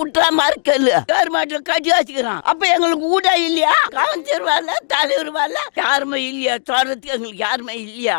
விட்டா மறுக்கல் கவர்மெண்ட்ல கட்டி வச்சுக்கிறான்? அப்ப எங்களுக்கு ஊடா இல்லையா? கவுன்சிலர் வரல தலைவர் வரல. யாருமே இல்லையா? சொல்றதுக்கு எங்களுக்கு யாருமே இல்லையா?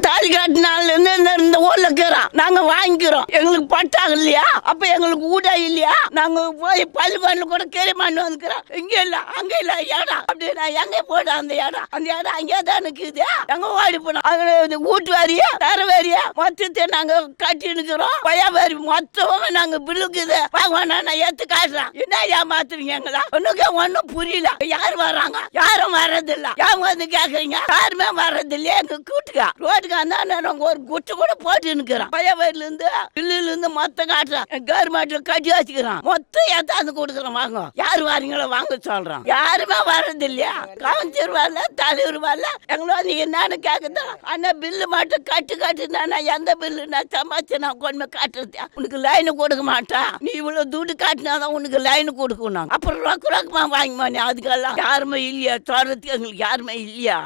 தாலி காட்டு இருந்து இந்த- இந்த ஊர்ல இருக்கிறோம் நாங்க வாங்கிக்கிறோம். எங்களுக்கு பட்டாங்க இல்லையா? அப்ப எங்களுக்கு ஊடா இல்லையா? நாங்க போய் பள்ளி பண்ணு கூட கேரி பண்ணி வந்துக்கிறோம். இங்க இல்ல அங்க இல்ல இடம் அப்படி நான் எங்க போட அந்த இடம் அந்த இடம் அங்கே தான் இருக்குது எங்க ஓடி போனோம். அங்க வீட்டு வாரிய தர வாரிய மொத்தத்தை நாங்க கட்டி நிக்கிறோம். பையா வாரி மொத்தமும் நாங்க பில்லுக்குது வாங்க நான் ஏத்து காட்டுறேன். என்ன ஏமாத்துறீங்க எங்களா? ஒண்ணுக்கு ஒண்ணும் புரியல. யார் வர்றாங்க? யாரும் வர்றதில்ல. யாரும் வந்து கேக்குறீங்க? யாருமே வர்றதில்லையே. எங்க கூட்டுக்கா? ரோட்டுக்கு வந்தா நாங்க ஒரு குட்டு கூட போட்டு நிக்கிறோம் பையவரில இருந்து பில்லுல இருந்து மொத்தம் காட்டுறோம் கவர்மெண்ட்ல கட்டி வச்சுக்கிறோம் மொத்தம் ஏத்தாந்து கொடுக்குறோம் வாங்க. யார் வாரீங்களோ வாங்க சொல்கிறோம் யாருமே வர்றது இல்லையா கவுன்சிலர் வரல தலைவர் வரல. எங்களை வந்து என்னன்னு கேக்குதா? அண்ணா பில்லு மட்டும் கட்டு கட்டுனா நான் எந்த பில்லு நான் சம்பாதிச்சு நான் கொண்டு போய் காட்டுறது? உனக்கு லைன் கொடுக்க மாட்டான் நீ இவ்வளவு துட்டு காட்டினாதான் உனக்கு லைன் கொடுக்கணும் அப்புறம் ரொக்க ரொக்கமா வாங்கிமா நீ அதுக்கெல்லாம் யாருமே இல்லையா? சொல்றதுக்கு எங்களுக்கு யாருமே இல்லையா?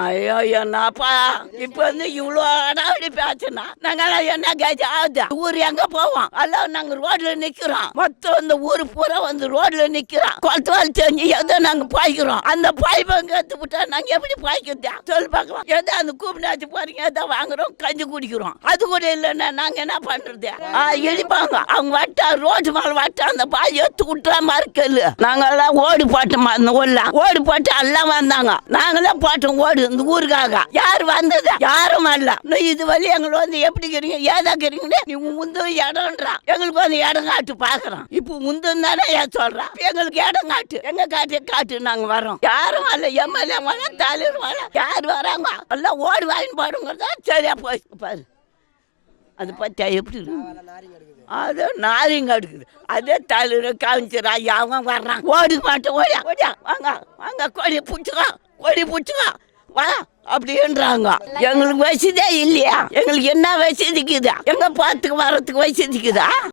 ஐயோ என்னப்பா? இப்போ வந்து இவ்வளோ அடாவடி பேச்சுனா நாங்கெல்லாம் என்ன கேஜ் ஆகுது? ஊர் எங்க போவோம்? எல்லாம் நாங்க ரோட்ல நிக்கிறோம். மொத்தம் இந்த ஊர் பூரா வந்து ரோட்ல நிக்கிறோம். குளத்து செஞ்சு ஏதோ நாங்க பாய்க்கிறோம் அந்த பாய்ப்பங்க எடுத்து விட்டா நாங்க எப்படி பாய்க்கிறது? சொல்லி பார்க்கலாம். ஏதோ அந்த கூப்பிடாச்சு போறீங்க ஏதோ வாங்குறோம் கஞ்சி குடிக்கிறோம். அது கூட இல்லைன்னா நாங்க என்ன பண்றது? ஆ, அவங்க வட்டா ரோடு மேல வட்டா அந்த பாய் எடுத்து விட்டா மறுக்கல் நாங்கெல்லாம் ஓடி போட்டோம் அந்த ஊர்ல. ஓடி போட்டு எல்லாம் வந்தாங்க. நாங்களாம் போட்டோம் ஓடு. இந்த ஊருக்காக. யார் வந்தது? யாரும் வரல இது வழி எங்களை வந்து எப்படி இருக்கிறீங்க ஏதா இருக்கிறீங்கன்னு நீ முந்து இடம்ன்றான் எங்களுக்கு வந்து இடம் காட்டு பாக்குறோம் இப்போ முந்துன்னு தானே ஏன் சொல்றான் எங்களுக்கு இடம் காட்டு. எங்க காட்டு காட்டு நாங்க வரோம் யாரும் வரல எம்எல்ஏ வர தலைவர் வர யார் வராங்க? எல்லாம் ஓடி வாங்கி போடுங்கிறதா சரியா போச்சு பாரு. அது பத்தியா? எப்படி இருக்கு? அது நாரிங்க எடுக்குது அதே தலைவர் காமிச்சிரா அவங்க வர்றாங்க ஓடி மாட்டோம் ஓடியா ஓடியா. வாங்க வாங்க. கோழி பிடிச்சிக்கோ. கோழி பிடிச்சிக்கோ. வா அப்படின்றாங்க. எங்களுக்கு வசதியே இல்லையா? எங்களுக்கு என்ன வசதிக்குதா எங்க பார்த்துக்கு வரத்துக்கு வசதிக்குதா